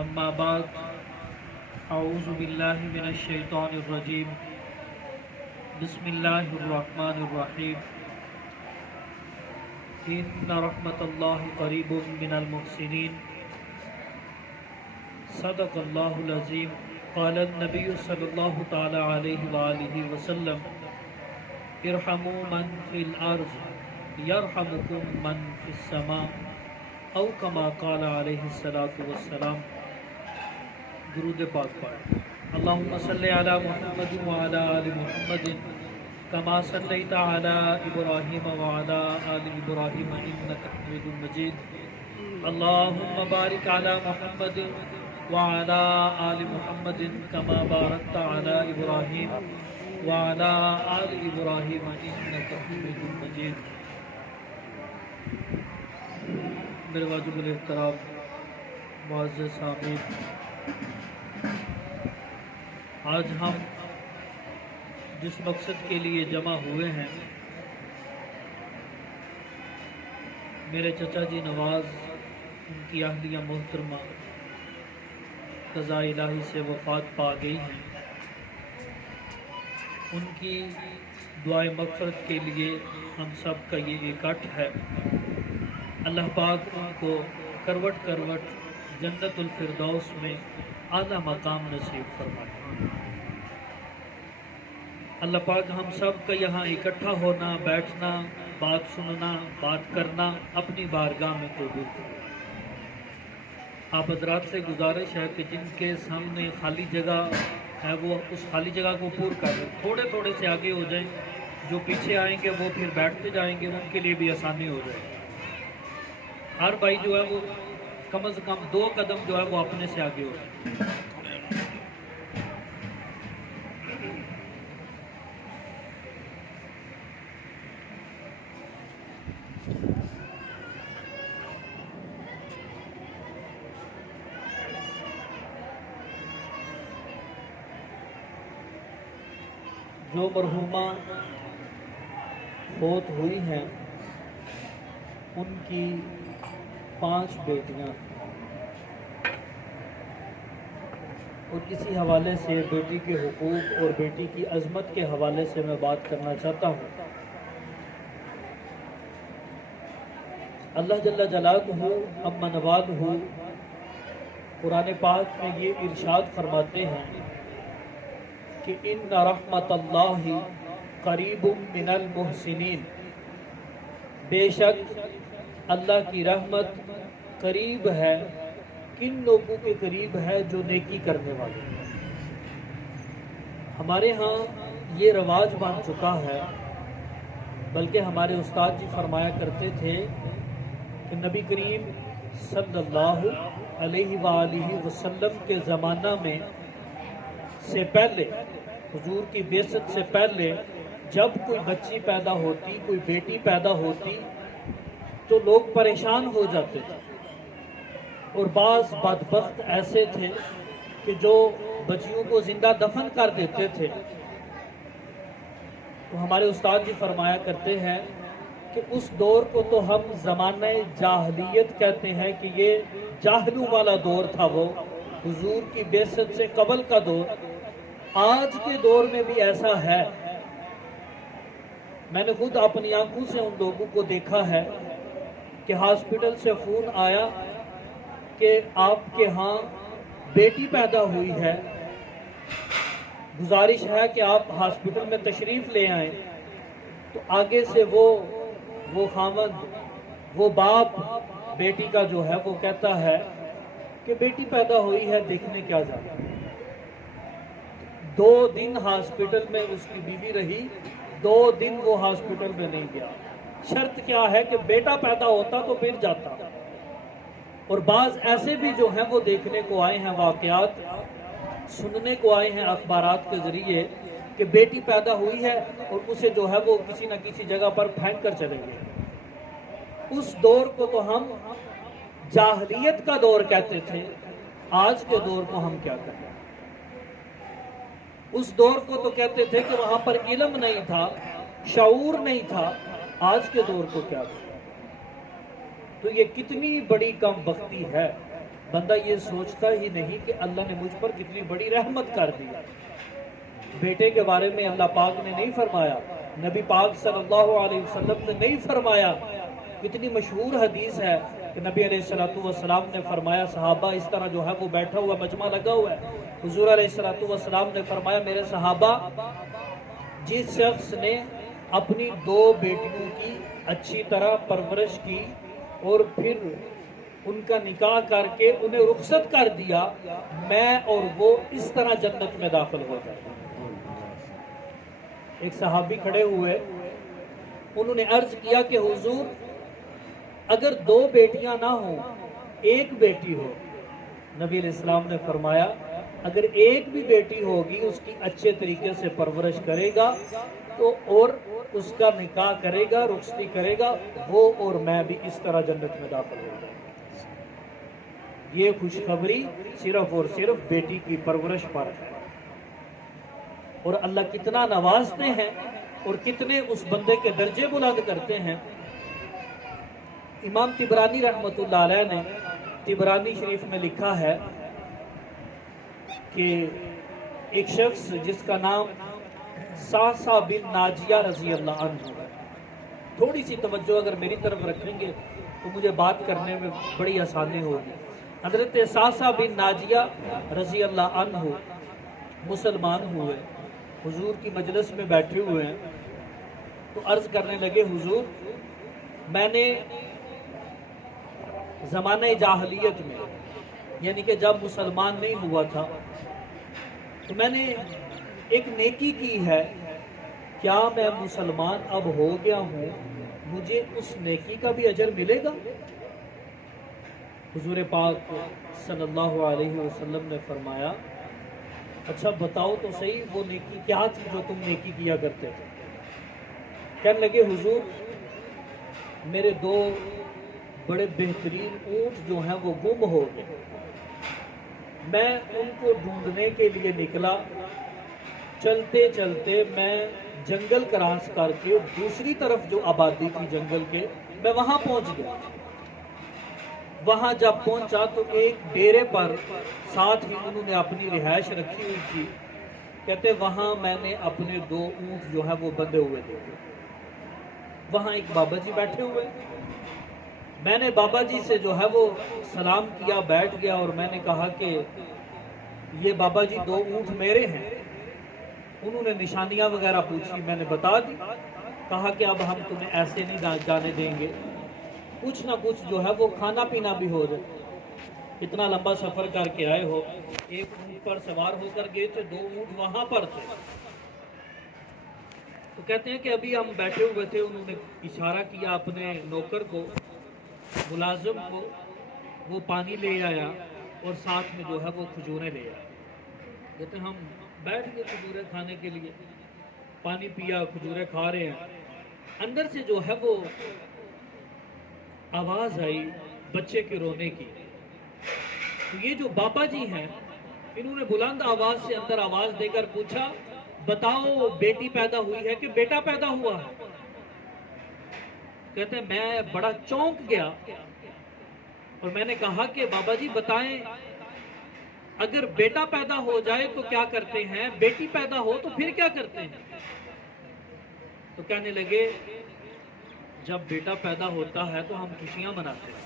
اما بعد اعوذ باللہ من الشیطان الرجیم بسم اللہ الرحمن الرحیم ان رحمت اللہ قریب من المحسنین صدق اللہ العظیم قال النبی صلی اللہ تعالی علیہ وآلہ وسلم ارحموا من فی الارض یرحمکم من فی السماء او کما قال علیہ الصلاۃ والسلام۔ درود پاک پڑھ۔ اللہم صلی علی محمد وعلی آل محمد کما صلیت علی ابراہیم وعلی آل ابراہیم انک حمید مجید۔ اللہم بارک علی محمد وعلی آل محمد کما بارکت علی ابراہیم وعلی آل ابراہیم انک حمید مجید۔ میرے واجب الاحترام معزز سامعین، آج ہم جس مقصد کے لیے جمع ہوئے ہیں، میرے چچا جی نواز، ان کی اہلیہ محترمہ قضاء الہی سے وفات پا گئی ہیں، ان کی دعائے مغفرت کے لیے ہم سب کا یہ اکٹھ ہے۔ اللہ پاک ان کو کروٹ کروٹ جنت الفردوس میں اعلیٰ مقام نصیب فرمائے۔ اللہ پاک ہم سب کا یہاں اکٹھا ہونا، بیٹھنا، بات سننا، بات کرنا اپنی بارگاہ میں قبول فرمائے۔ آپ حضرات سے گزارش ہے کہ جن کے سامنے خالی جگہ ہے وہ اس خالی جگہ کو پور کر دیں، تھوڑے تھوڑے سے آگے ہو جائیں، جو پیچھے آئیں گے وہ پھر بیٹھتے جائیں گے، ان کے لیے بھی آسانی ہو جائے گی۔ ہر بھائی جو ہے وہ کم از کم 2 قدم جو ہے وہ اپنے سے آگے ہو جائے۔ جو مرحومہ فوت ہوئی ہیں ان کی 5 بیٹیاں، اور اسی حوالے سے بیٹی کے حقوق اور بیٹی کی عظمت کے حوالے سے میں بات کرنا چاہتا ہوں۔ اللہ جل جلالہ اما نواد ہو قرآن پاک میں یہ ارشاد فرماتے ہیں کہ ان رحمت اللہ قریب من المحسنین، بے شک اللہ کی رحمت قریب ہے، کن لوگوں کے قریب ہے جو نیکی کرنے والے ہیں۔ ہمارے ہاں یہ رواج بن چکا ہے، بلکہ ہمارے استاد جی فرمایا کرتے تھے کہ نبی کریم صلی اللہ علیہ وآلہ وسلم کے زمانہ میں سے پہلے، حضور کی بعثت سے پہلے، جب کوئی بچی پیدا ہوتی، کوئی بیٹی پیدا ہوتی تو لوگ پریشان ہو جاتے تھے، اور بعض بدبخت ایسے تھے کہ جو بچیوں کو زندہ دفن کر دیتے تھے۔ تو ہمارے استاد جی فرمایا کرتے ہیں کہ اس دور کو تو ہم زمانہ جاہلیت کہتے ہیں، کہ یہ جاہلوں والا دور تھا، وہ حضور کی بعثت سے قبل کا دور۔ آج کے دور میں بھی ایسا ہے، میں نے خود اپنی آنکھوں سے ان لوگوں کو دیکھا ہے کہ ہاسپٹل سے فون آیا کہ آپ کے ہاں بیٹی پیدا ہوئی ہے، گزارش ہے کہ آپ ہاسپٹل میں تشریف لے آئیں۔ تو آگے سے وہ خاوند، وہ باپ بیٹی کا جو ہے وہ کہتا ہے کہ بیٹی پیدا ہوئی ہے، دیکھنے کیا جانا۔ 2 دن ہاسپٹل میں اس کی بیوی رہی، 2 دن وہ ہاسپٹل میں نہیں گیا۔ شرط کیا ہے کہ بیٹا پیدا ہوتا تو پھر جاتا۔ اور بعض ایسے بھی جو ہیں وہ دیکھنے کو آئے ہیں، واقعات سننے کو آئے ہیں اخبارات کے ذریعے، کہ بیٹی پیدا ہوئی ہے اور اسے جو ہے وہ کسی نہ کسی جگہ پر پھینک کر چلے گئے۔ اس دور کو تو ہم جاہلیت کا دور کہتے تھے، آج کے دور کو ہم کیا کہتے ہیں؟ اس دور کو تو کہتے تھے کہ وہاں پر علم نہیں تھا، شعور نہیں تھا، آج کے دور کو کیا تھا؟ تو یہ کتنی بڑی کم بختی ہے بندہ یہ سوچتا ہی نہیں کہ اللہ نے مجھ پر کتنی بڑی رحمت کر دی۔ بیٹے کے بارے میں اللہ پاک نے نہیں فرمایا، نبی پاک صلی اللہ علیہ وسلم نے نہیں فرمایا۔ کتنی مشہور حدیث ہے کہ نبی علیہ السلام نے فرمایا، صحابہ اس طرح جو ہے وہ بیٹھا ہوا مجمع لگا ہوا ہے، حضور علیہ السلام نے فرمایا، میرے صحابہ، جس شخص نے اپنی 2 بیٹیوں کی اچھی طرح پرورش کی اور پھر ان کا نکاح کر کے انہیں رخصت کر دیا، میں اور وہ اس طرح جنت میں داخل ہو جائے۔ ایک صحابی کھڑے ہوئے، انہوں نے عرض کیا کہ حضور اگر 2 بیٹیاں نہ ہوں، 1 بیٹی ہو۔ نبی علیہ السلام نے فرمایا، اگر 1 بھی بیٹی ہوگی، اس کی اچھے طریقے سے پرورش کرے گا تو اور اس کا نکاح کرے گا، رخصتی کرے گا، وہ اور میں بھی اس طرح جنت میں داخل ہو جائیں۔ یہ خوشخبری صرف اور صرف بیٹی کی پرورش پر ہے، اور اللہ کتنا نوازتے ہیں اور کتنے اس بندے کے درجے بلند کرتے ہیں۔ امام طبرانی رحمۃ اللہ علیہ نے طبرانی شریف میں لکھا ہے کہ ایک شخص جس کا نام ساسا بن ناجیہ رضی اللہ عنہ ہے، تھوڑی سی توجہ اگر میری طرف رکھیں گے تو مجھے بات کرنے میں بڑی آسانی ہوگی۔ حضرت ساسا بن ناجیہ رضی اللہ عنہ مسلمان ہوئے، حضور کی مجلس میں بیٹھے ہوئے ہیں تو عرض کرنے لگے، حضور میں نے زمانہ جاہلیت میں، یعنی کہ جب مسلمان نہیں ہوا تھا، تو میں نے ایک نیکی کی ہے، کیا میں مسلمان اب ہو گیا ہوں، مجھے اس نیکی کا بھی اجر ملے گا؟ حضور پاک صلی اللہ علیہ وسلم نے فرمایا، اچھا بتاؤ تو صحیح وہ نیکی کیا تھی جو تم نیکی کیا کرتے تھے؟ کہنے لگے، حضور میرے 2 بڑے بہترین اونٹ جو ہیں وہ گم ہو گئے، میں ان کو ڈھونڈنے کے لیے نکلا، چلتے چلتے میں جنگل کراس کر کے دوسری طرف جو آبادی تھی جنگل کے، میں وہاں پہنچ گیا۔ وہاں جب پہنچا تو ایک ڈیرے پر ساتھ ہی انہوں نے اپنی رہائش رکھی ہوئی تھی، کہتے وہاں میں نے اپنے 2 اونٹ جو ہے وہ بندھے ہوئے دیکھے۔ وہاں ایک بابا جی بیٹھے ہوئے، میں نے بابا جی سے جو ہے وہ سلام کیا، بیٹھ گیا، اور میں نے کہا کہ یہ بابا جی 2 اونٹ میرے ہیں۔ انہوں نے نشانیاں وغیرہ پوچھی، میں نے بتا دی، کہا کہ اب ہم تمہیں ایسے نہیں جانے دیں گے، کچھ نہ کچھ جو ہے وہ کھانا پینا بھی ہو جائے، اتنا لمبا سفر کر کے آئے ہو، 1 اونٹ پر سوار ہو کر گئے تھے، 2 اونٹ وہاں پر تھے۔ تو کہتے ہیں کہ ابھی ہم بیٹھے ہوئے تھے، انہوں نے اشارہ کیا اپنے نوکر کو، ملازم کو، وہ پانی لے آیا اور ساتھ میں جو ہے وہ کھجوریں لے آیا۔ کہتے ہیں ہم بیٹھ گئے کھجوریں کھانے کے لیے، پانی پیا، کھجوریں کھا رہے ہیں، اندر سے جو ہے وہ آواز آئی بچے کے رونے کی۔ تو یہ جو بابا جی ہیں، انہوں نے بلند آواز سے اندر آواز دے کر پوچھا، بتاؤ بیٹی پیدا ہوئی ہے کہ بیٹا پیدا ہوا ہے؟ کہتے ہیں میں بڑا چونک گیا اور میں نے کہا کہ بابا جی بتائیں، اگر بیٹا پیدا ہو جائے تو کیا کرتے ہیں، بیٹی پیدا ہو تو پھر کیا کرتے ہیں؟ تو کہنے لگے، جب بیٹا پیدا ہوتا ہے تو ہم خوشیاں مناتے ہیں،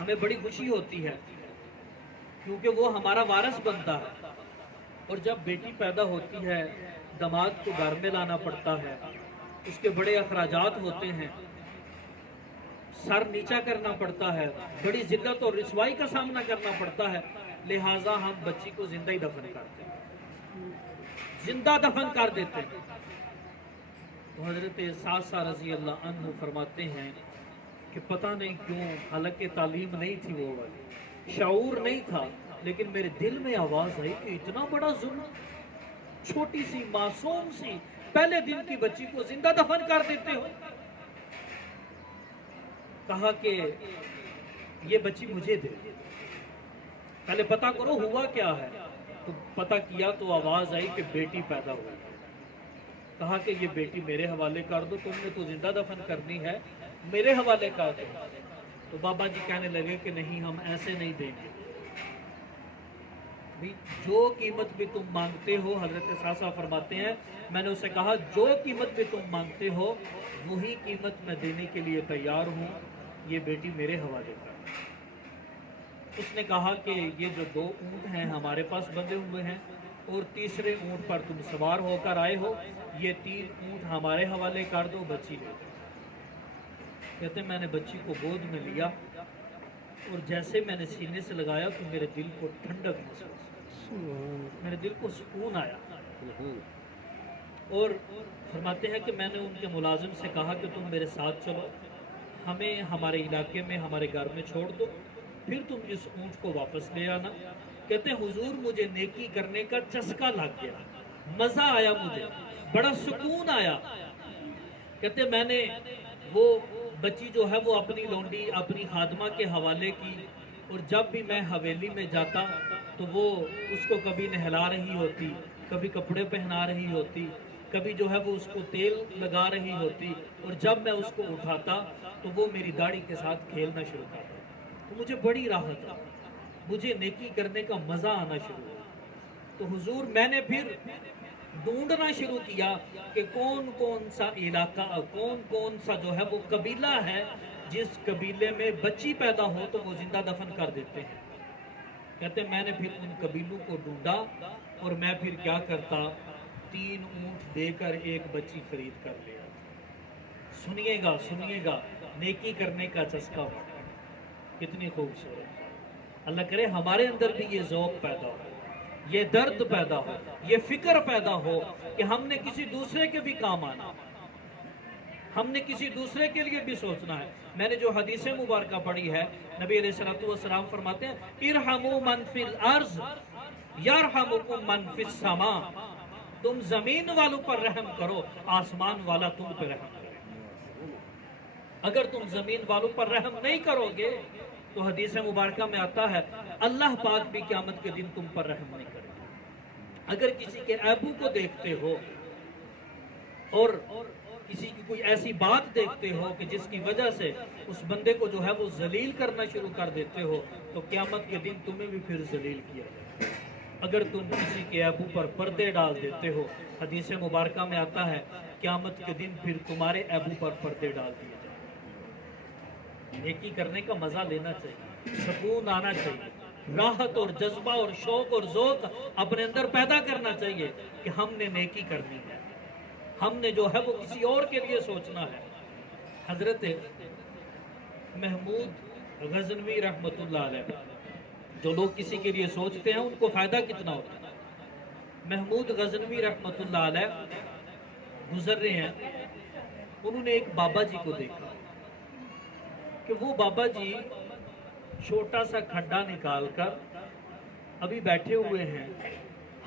ہمیں بڑی خوشی ہوتی ہے کیونکہ وہ ہمارا وارث بنتا ہے، اور جب بیٹی پیدا ہوتی ہے داماد کو گھر میں لانا پڑتا ہے، اس کے بڑے اخراجات ہوتے ہیں، سر نیچا کرنا پڑتا ہے، بڑی ذلت اور رسوائی کا سامنا کرنا پڑتا ہے، لہٰذا ہم بچی کو زندہ ہی دفن کرتے ہیں، زندہ دفن کر دیتے ہیں۔ تو حضرت ساسا رضی اللہ عنہ فرماتے ہیں کہ پتہ نہیں کیوں، حالانکہ تعلیم نہیں تھی وہ والی، شعور نہیں تھا، لیکن میرے دل میں آواز آئی کہ اتنا بڑا ظلم، چھوٹی سی معصوم سی پہلے دن کی بچی کو زندہ دفن کر دیتے ہو۔ کہا کہ یہ بچی مجھے دے، پہلے پتہ کرو ہوا کیا ہے۔ تو پتہ کیا تو آواز آئی کہ بیٹی پیدا ہوئی۔ کہا کہ یہ بیٹی میرے حوالے کر دو، تم نے تو زندہ دفن کرنی ہے، میرے حوالے کر دو۔ تو بابا جی کہنے لگے کہ نہیں، ہم ایسے نہیں دیں گے بھی، جو قیمت بھی تم مانگتے ہو، حضرت ساسا فرماتے ہیں میں نے اسے کہا جو قیمت بھی تم مانگتے ہو وہی قیمت میں دینے کے لیے تیار ہوں، یہ بیٹی میرے حوالے کر۔ اس نے کہا کہ یہ جو 2 اونٹ ہیں ہمارے پاس بندھے ہوئے ہیں اور تیسرے اونٹ پر تم سوار ہو کر آئے ہو، یہ 3 اونٹ ہمارے حوالے کر دو، بچی لے دو۔ کہتے ہیں میں نے بچی کو گود میں لیا اور جیسے میں نے سینے سے لگایا تو میرے دل کو ٹھنڈک محسوس، میرے دل کو سکون آیا۔ اور فرماتے ہیں کہ میں نے ان کے ملازم سے کہا کہ تم میرے ساتھ چلو، ہمیں ہمارے علاقے میں ہمارے گھر میں چھوڑ دو، پھر تم اس اونٹ کو واپس لے آنا۔ کہتے ہیں حضور مجھے نیکی کرنے کا چسکا لگ گیا، مزہ آیا، مجھے بڑا سکون آیا۔ کہتے ہیں میں نے وہ بچی جو ہے وہ اپنی لونڈی اپنی خادمہ کے حوالے کی، اور جب بھی میں حویلی میں جاتا تو وہ اس کو کبھی نہلا رہی ہوتی، کبھی کپڑے پہنا رہی ہوتی، کبھی جو ہے وہ اس کو تیل لگا رہی ہوتی، اور جب میں اس کو اٹھاتا تو وہ میری داڑھی کے ساتھ کھیلنا شروع کرتا۔ تو مجھے بڑی راحت آئی، مجھے نیکی کرنے کا مزہ آنا شروع ہوا۔ تو حضور میں نے پھر ڈھونڈنا شروع کیا کہ کون کون سا علاقہ، کون کون سا جو ہے وہ قبیلہ ہے جس قبیلے میں بچی پیدا ہو تو وہ زندہ دفن کر دیتے ہیں۔ کہتے ہیں میں نے پھر ان قبیلوں کو ڈھونڈا اور میں پھر کیا کرتا، 3 اونٹ دے کر ایک بچی خرید کر لیا۔ سنیے گا سنیے گا، نیکی کرنے کا چسکا ہو، کتنی خوبصورت۔ اللہ کرے ہمارے اندر بھی یہ ذوق پیدا ہو، یہ درد پیدا ہو، یہ فکر پیدا ہو کہ ہم نے کسی دوسرے کے بھی کام آنا، ہم نے کسی دوسرے کے لیے بھی سوچنا ہے۔ میں نے جو حدیث مبارکہ پڑھی ہے، نبی علیہ السلام فرماتے ہیں ارحموا من فی الارض یرحمکم من فی السماء، تم زمین والوں پر رحم کرو، آسمان والا تم پر رحم کرے۔ اگر تم زمین والوں پر رحم نہیں کرو گے تو حدیث مبارکہ میں آتا ہے اللہ پاک بھی قیامت کے دن تم پر رحم نہیں کرے گا۔ اگر کسی کے عیبوں کو دیکھتے ہو اور کسی کی کوئی ایسی بات دیکھتے ہو کہ جس کی وجہ سے اس بندے کو جو ہے وہ ذلیل کرنا شروع کر دیتے ہو تو قیامت کے دن تمہیں بھی پھر ذلیل کیا جائے گا۔ اگر تم کسی کے عیبوں پر پردے ڈال دیتے ہو، حدیث مبارکہ میں آتا ہے قیامت کے دن پھر تمہارے عیبوں پر پردے ڈال دیے جائیں گے۔ نیکی کرنے کا مزہ لینا چاہیے، سکون آنا چاہیے، راحت اور جذبہ اور شوق اور ذوق اپنے اندر پیدا کرنا چاہیے کہ ہم نے نیکی کرنی ہے، ہم نے جو ہے وہ کسی اور کے لیے سوچنا ہے۔ حضرت محمود غزنوی رحمۃ اللہ علیہ، جو لوگ کسی کے لیے سوچتے ہیں ان کو فائدہ کتنا ہوتا ہے۔ محمود غزنوی رحمۃ اللہ علیہ گزر رہے ہیں، انہوں نے ایک بابا جی کو دیکھا کہ وہ بابا جی چھوٹا سا کھڈا نکال کر ابھی بیٹھے ہوئے ہیں،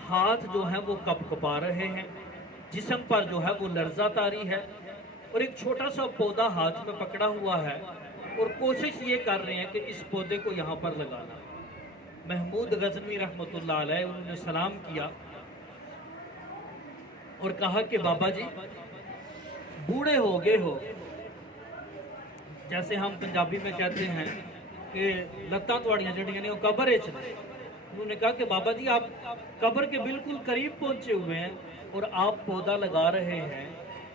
ہاتھ جو ہیں وہ کپ کپا رہے ہیں، جسم پر جو ہے وہ لرزہ طاری ہے، اور ایک چھوٹا سا پودا ہاتھ میں پکڑا ہوا ہے اور کوشش یہ کر رہے ہیں کہ اس پودے کو یہاں پر لگانا۔ محمود غزنوی رحمۃ اللہ علیہ انہوں نے سلام کیا اور کہا کہ بابا جی بوڑھے ہو گئے ہو، جیسے ہم پنجابی میں کہتے ہیں کہ لتاں تواڑیاں جڑیاں نے وہ قبر اچ نے۔ انہوں نے کہا کہ بابا جی آپ قبر کے بالکل قریب پہنچے ہوئے ہیں اور آپ پودا لگا رہے ہیں،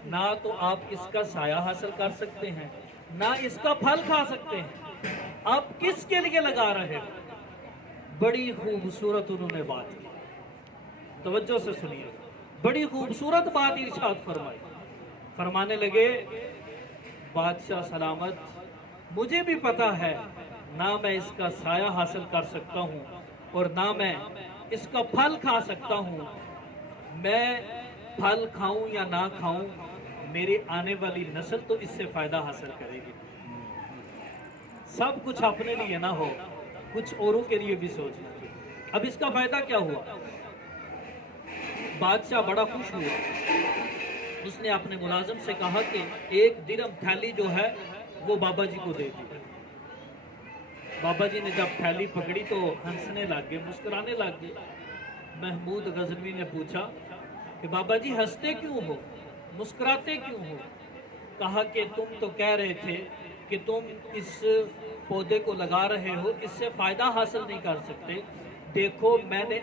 نہ تو آپ اس کا سایہ حاصل کر سکتے ہیں نہ اس کا پھل کھا سکتے ہیں، آپ کس کے لیے لگا رہے ہیں؟ بڑی خوبصورت انہوں نے بات کی، توجہ سے سنیے، بڑی خوبصورت بات ارشاد فرمائی۔ فرمانے لگے بادشاہ سلامت، مجھے بھی پتا ہے نہ میں اس کا سایہ حاصل کر سکتا ہوں اور نہ میں اس کا پھل کھا سکتا ہوں، میں پھل کھاؤں یا نہ کھاؤں میری آنے والی نسل تو اس سے فائدہ حاصل کرے گی۔ سب کچھ اپنے لیے نہ ہو، کچھ اوروں کے لیے بھی سوچنا چاہیے۔ اب اس کا فائدہ کیا ہوا؟ بادشاہ بڑا خوش ہوا، اس نے اپنے ملازم سے کہا کہ 1 درہم تھیلی جو ہے وہ بابا جی کو دے دی۔ بابا جی نے جب تھیلی پکڑی تو ہنسنے لگ گئے، مسکرانے لگ گئے۔ محمود غزنوی نے پوچھا کہ بابا جی ہنستے کیوں ہو، مسکراتے کیوں ہو؟ کہا کہ تم تو کہہ رہے تھے کہ تم اس پودے کو لگا رہے ہو اس سے فائدہ حاصل نہیں کر سکتے، دیکھو میں نے